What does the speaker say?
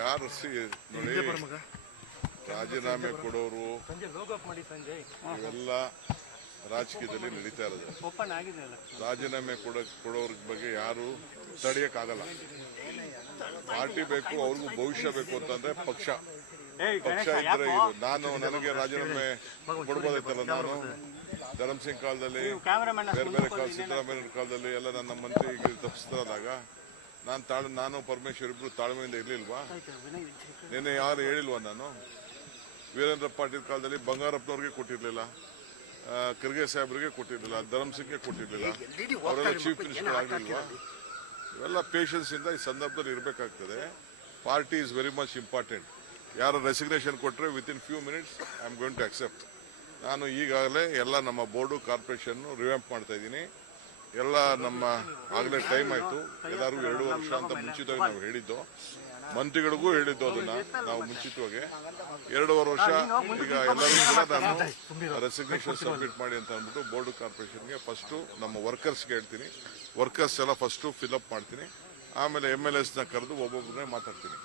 ಯಾರು ನೋಡಿ ರಾಜೀನಾಮೆ ಕೊಡೋರು ಇವೆಲ್ಲ ರಾಜಕೀಯದಲ್ಲಿ ನಡೀತಾ ಇರೋದು. ರಾಜೀನಾಮೆ ಕೊಡೋರ ಬಗ್ಗೆ ಯಾರು ತಡೆಯಕ್ಕಾಗಲ್ಲ. ಪಾರ್ಟಿ ಬೇಕು, ಅವ್ರಿಗೂ ಭವಿಷ್ಯ ಬೇಕು ಅಂತಂದ್ರೆ ಪಕ್ಷ ಇದ್ರೆ ಇದು. ನನಗೆ ರಾಜೀನಾಮೆ ಕೊಡ್ಬೋದೈತಲ್ಲ. ನಾನು ಧರ್ಮಸಿಂಗ್ ಕಾಲದಲ್ಲಿ, ಬೇರೆ ಬೇರೆ ಕಾಲ, ಸಿದ್ದರಾಮಯ್ಯ ಕಾಲದಲ್ಲಿ ಎಲ್ಲ ನನ್ನ ಮಂತ್ರಿ ತಪ್ಪಿಸ್ತಾರಾದಾಗ ನಾನು ಪರಮೇಶ್ವರ್ ಇಬ್ರು ತಾಳ್ಮೆಯಿಂದ ಇರ್ಲಿಲ್ವಾ? ನಿನ್ನೆ ಯಾರು ಹೇಳಿಲ್ವಾ? ನಾನು ವೀರೇಂದ್ರ ಪಾಟೀಲ್ ಕಾಲದಲ್ಲಿ ಬಂಗಾರಪ್ಪನವ್ರಿಗೆ ಕೊಟ್ಟಿರ್ಲಿಲ್ಲ, ಖರ್ಗೆ ಸಾಹೇಬ್ರಿಗೆ ಕೊಟ್ಟಿರ್ಲಿಲ್ಲ, ಧರ್ಮಸಿಂಗ್ಗೆ ಕೊಟ್ಟಿರ್ಲಿಲ್ಲ, ಅವರೆಲ್ಲ ಚೀಫ್ ಮಿನಿಸ್ಟರ್ ಆಗಲಿಲ್ವಾ? ಇವೆಲ್ಲ ಪೇಷನ್ಸ್ ಇಂದ ಈ ಸಂದರ್ಭದಲ್ಲಿ ಇರಬೇಕಾಗ್ತದೆ. Party is very much important. ಯಾರು ರೆಸಿಗ್ನೇಷನ್ ಕೊಟ್ಟರೆ within few minutes I am going to accept. ನಾನು ಈಗಾಗಲೇ ಎಲ್ಲ ನಮ್ಮ ಬೋರ್ಡು ಕಾರ್ಪೊರೇಷನ್ ರಿವ್ಯಾಂಪ್ ಮಾಡ್ತಾ ಇದ್ದೀನಿ. ಎಲ್ಲ ನಮ್ಮ ಆಗಲೇ ಟೈಮ್ ಆಯ್ತು. ಎಲ್ಲರಿಗೂ 2 ವರ್ಷ ಅಂತ ಮುಂಚಿತವಾಗಿ ನಾವು ಹೇಳಿದ್ದು, ಮಂತ್ರಿಗಳಿಗೂ ಹೇಳಿದ್ದು ಅದನ್ನ ನಾವು ಮುಂಚಿತವಾಗಿ 2.5 ವರ್ಷ. ಈಗ ಎಲ್ಲರೂ ಕೂಡ ನಾನು ರೆಸಿಗ್ನೇಷನ್ ಸಬ್ಮಿಟ್ ಮಾಡಿ ಅಂತ ಅಂದ್ಬಿಟ್ಟು ಬೋರ್ಡ್ ಕಾರ್ಪೊರೇಷನ್ಗೆ ಫಸ್ಟ್ ನಮ್ಮ ವರ್ಕರ್ಸ್ಗೆ ಹೇಳ್ತೀನಿ. ವರ್ಕರ್ಸ್ ಎಲ್ಲ ಫಸ್ಟ್ ಫಿಲ್ಅಪ್ ಮಾಡ್ತೀನಿ. ಆಮೇಲೆ MLAs ನ ಕರೆದು ಒಬ್ಬೊಬ್ಬರನ್ನೇ ಮಾತಾಡ್ತೀನಿ.